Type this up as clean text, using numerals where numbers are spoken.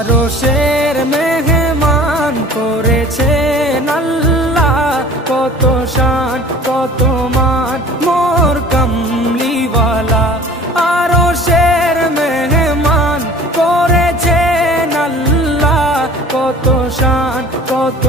আরশের মেহমান করেছেন আল্লাহ, কত শান কত মান মোর কামলিওয়ালা। আরশের মেহমান করেছেন আল্লাহ, কত শান কত